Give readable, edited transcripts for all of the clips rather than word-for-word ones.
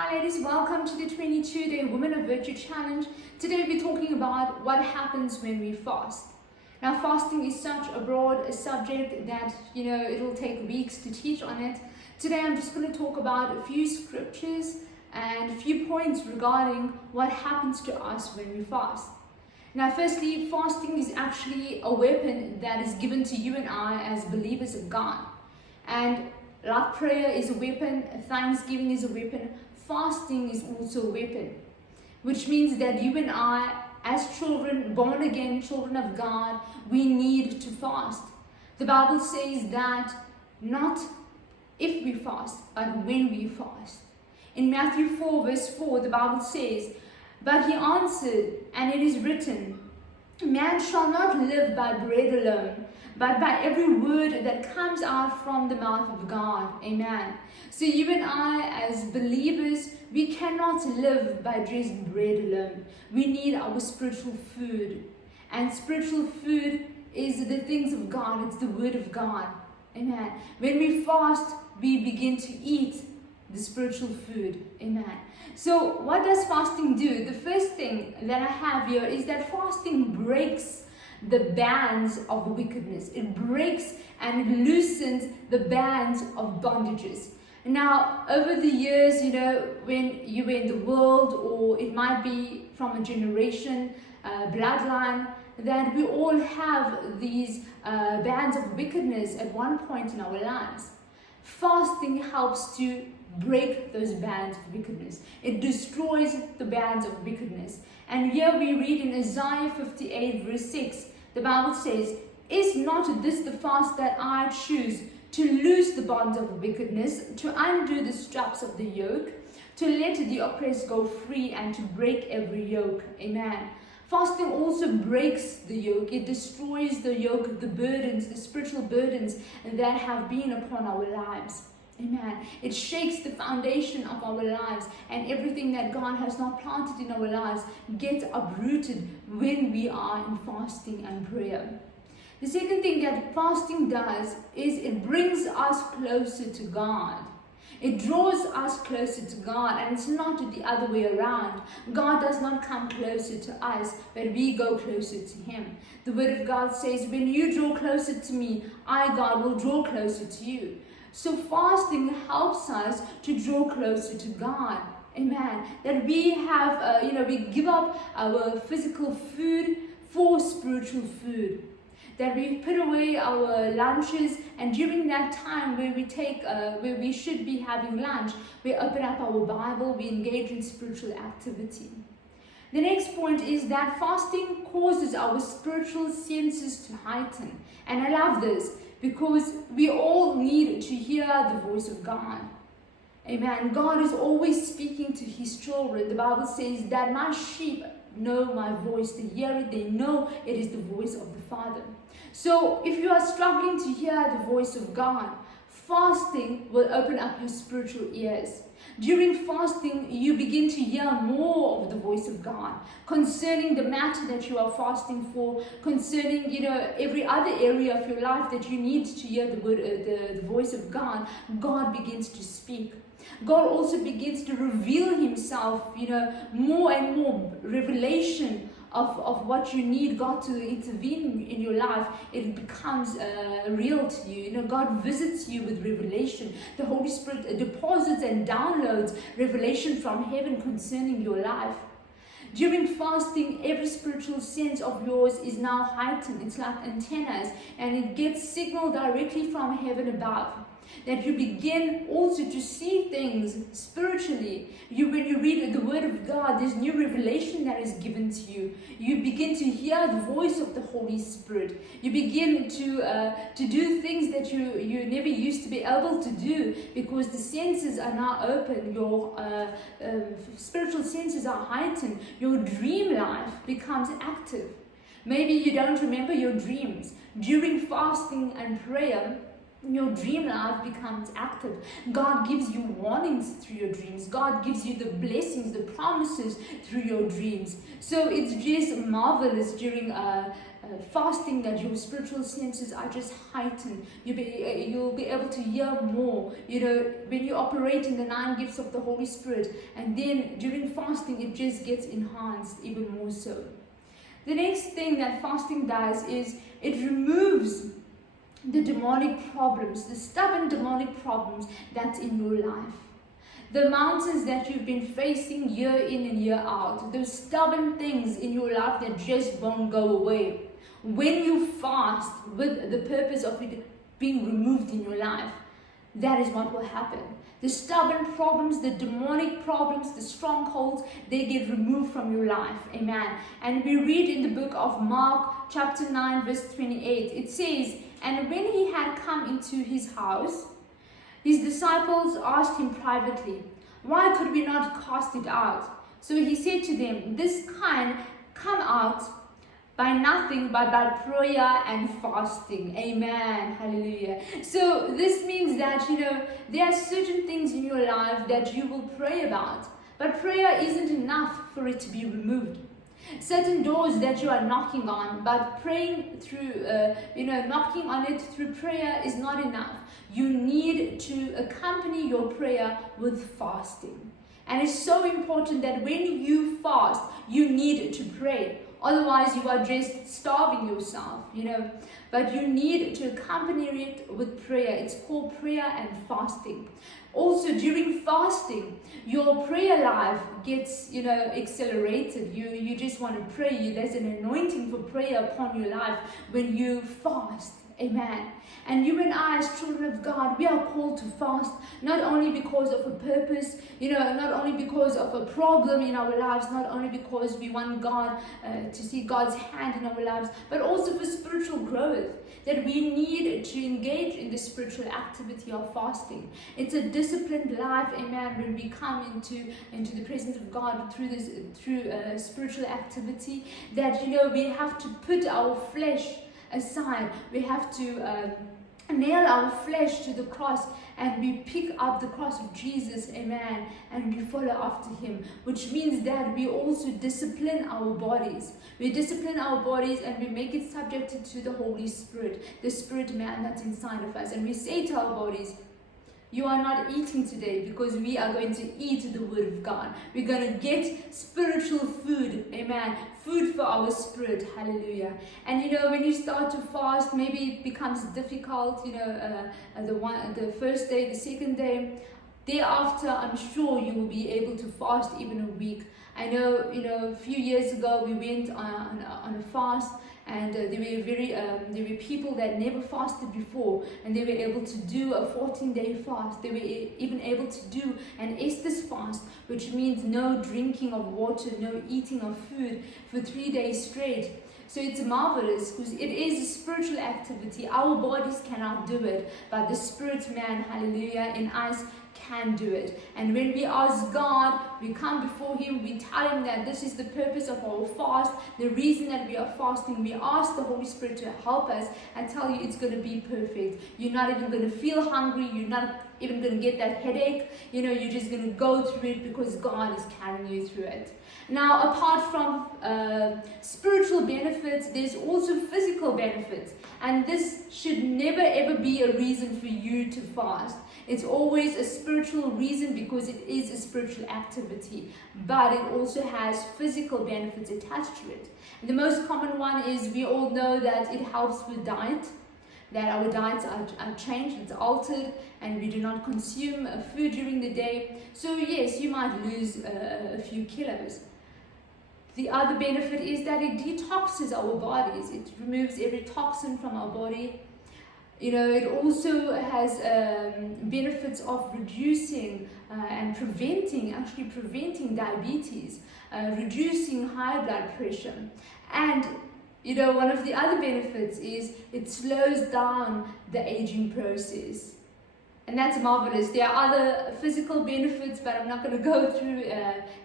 Hi ladies, welcome to the 22-day Women of Virtue Challenge. Today we're talking about what happens when we fast. Now fasting is such a broad subject that, it'll take weeks to teach on it. Today I'm just going to talk about a few scriptures and a few points regarding what happens to us when we fast. Now firstly, fasting is actually a weapon that is given to you and I as believers of God. And like prayer is a weapon, thanksgiving is a weapon, fasting is also a weapon. Which means that you and I, as children, born again, children of God, we need to fast. The Bible says that not if we fast, but when we fast. In Matthew 4 verse 4, the Bible says, "But he answered, and it is written, man shall not live by bread alone, but by every word that comes out from the mouth of God." Amen. So you and I, as believers, we cannot live by just bread alone. We need our spiritual food. And spiritual food is the things of God. It's the word of God. Amen. When we fast, we begin to eat the spiritual food. Amen. So what does fasting do? The first thing that I have here is that fasting breaks the bands of wickedness. It breaks and it loosens the bands of bondages. Now, over the years, when you were in the world, or it might be from a generation, bloodline, that we all have these bands of wickedness at one point in our lives. Fasting helps to break those bands of wickedness. It destroys the bands of wickedness. And here we read in Isaiah 58 verse 6, the Bible says, "Is not this the fast that I choose, to loose the bonds of wickedness, to undo the straps of the yoke, to let the oppressed go free, and to break every yoke." Amen. Fasting also breaks the yoke. It destroys the yoke, the burdens, the spiritual burdens that have been upon our lives. Amen. It shakes the foundation of our lives, and everything that God has not planted in our lives gets uprooted when we are in fasting and prayer. The second thing that fasting does is it brings us closer to God. It draws us closer to God, and it's not the other way around. God does not come closer to us, but we go closer to Him. The Word of God says, "When you draw closer to me, I, God, will draw closer to you." So fasting helps us to draw closer to God. Amen. That we have, we give up our physical food for spiritual food. That we put away our lunches, and during that time where we should be having lunch, we open up our Bible, we engage in spiritual activity. The next point is that fasting causes our spiritual senses to heighten. And I love this because we all need to hear the voice of God. Amen. God is always speaking to His children. The Bible says that my sheep know my voice. They hear it, they know it is the voice of the Father. So if you are struggling to hear the voice of God, fasting will open up your spiritual ears. During fasting, you begin to hear more of the voice of God concerning the matter that you are fasting for, concerning every other area of your life that you need to hear the voice of God. God begins to speak. God also begins to reveal Himself, more and more revelation of what you need God to intervene in your life. It becomes real to you. God visits you with revelation. The Holy Spirit deposits and downloads revelation from heaven concerning your life. During fasting, every spiritual sense of yours is now heightened. It's like antennas, and it gets signal directly from heaven above. That you begin also to see things spiritually. When you read the Word of God, there's new revelation that is given to you. You begin to hear the voice of the Holy Spirit. You begin to do things that you never used to be able to do, because the senses are now open. Your spiritual senses are heightened. Your dream life becomes active. Maybe you don't remember your dreams. During fasting and prayer, your dream life becomes active. God gives you warnings through your dreams. God gives you the blessings, the promises through your dreams. So it's just marvelous during fasting, that your spiritual senses are just heightened. You'll be able to hear more, when you operate in the 9 gifts of the Holy Spirit. And then during fasting, it just gets enhanced even more so. The next thing that fasting does is it removes the demonic problems, the stubborn demonic problems that's in your life. The mountains that you've been facing year in and year out, those stubborn things in your life that just won't go away. When you fast with the purpose of it being removed in your life, that is what will happen. The stubborn problems, the demonic problems, the strongholds, they get removed from your life. Amen. And we read in the book of Mark chapter 9 verse 28, it says, "And when he had come into his house, his disciples asked him privately, 'Why could we not cast it out?' So he said to them, 'This kind come out by nothing but by prayer and fasting.'" Amen. Hallelujah. So this means that, there are certain things in your life that you will pray about, but prayer isn't enough for it to be removed. Certain doors that you are knocking on, but praying through, knocking on it through prayer is not enough. You need to accompany your prayer with fasting. And it's so important that when you fast, you need to pray. Otherwise, you are just starving yourself, But you need to accompany it with prayer. It's called prayer and fasting. Also, during fasting, your prayer life gets, accelerated. You just want to pray. There's an anointing for prayer upon your life when you fast. Amen. And you and I, as children of God, we are called to fast, not only because of a purpose, not only because of a problem in our lives, not only because we want God to see God's hand in our lives, but also for spiritual growth, that we need to engage in the spiritual activity of fasting. It's a disciplined life, amen, when we come into the presence of God through spiritual activity, that, we have to put our flesh aside. We have to nail our flesh to the cross, and we pick up the cross of Jesus, amen, and we follow after him, which means that we also discipline our bodies. We discipline our bodies and we make it subjected to the Holy Spirit, the spirit man that's inside of us. And we say to our bodies, "You are not eating today because we are going to eat the word of God. We're going to get spiritual food, amen, food for our spirit." Hallelujah. And when you start to fast, maybe it becomes difficult, the first day, the second day. Thereafter, I'm sure you will be able to fast even a week. I know, a few years ago we went on a fast, and there were people that never fasted before, and they were able to do a 14-day fast. They were even able to do an Estes fast, which means no drinking of water, no eating of food for 3 days straight. So it's marvelous because it is a spiritual activity. Our bodies cannot do it, but the spirit man, hallelujah, in us can do it. And when we ask God, we come before him, we tell him that this is the purpose of our fast, the reason that we are fasting. We ask the Holy Spirit to help us and tell you it's going to be perfect. You're not even going to feel hungry. You're not even going to get that headache. You're just going to go through it because God is carrying you through it. Now, apart from spiritual benefits, there's also physical benefits. And this should never ever be a reason for you to fast. It's always a spiritual reason because it is a spiritual activity. But it also has physical benefits attached to it. And the most common one is, we all know that it helps with diet. That our diets are changed, it's altered, and we do not consume food during the day. So yes, you might lose a few kilos. The other benefit is that it detoxes our bodies. It removes every toxin from our body. It also has benefits of reducing and preventing diabetes, reducing high blood pressure. And one of the other benefits is it slows down the aging process. And that's marvelous. There are other physical benefits, but I'm not going to go through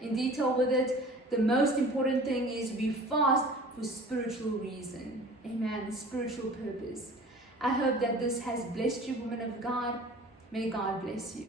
in detail with it. The most important thing is we fast for spiritual reason. Amen. Spiritual purpose. I hope that this has blessed you, woman of God. May God bless you.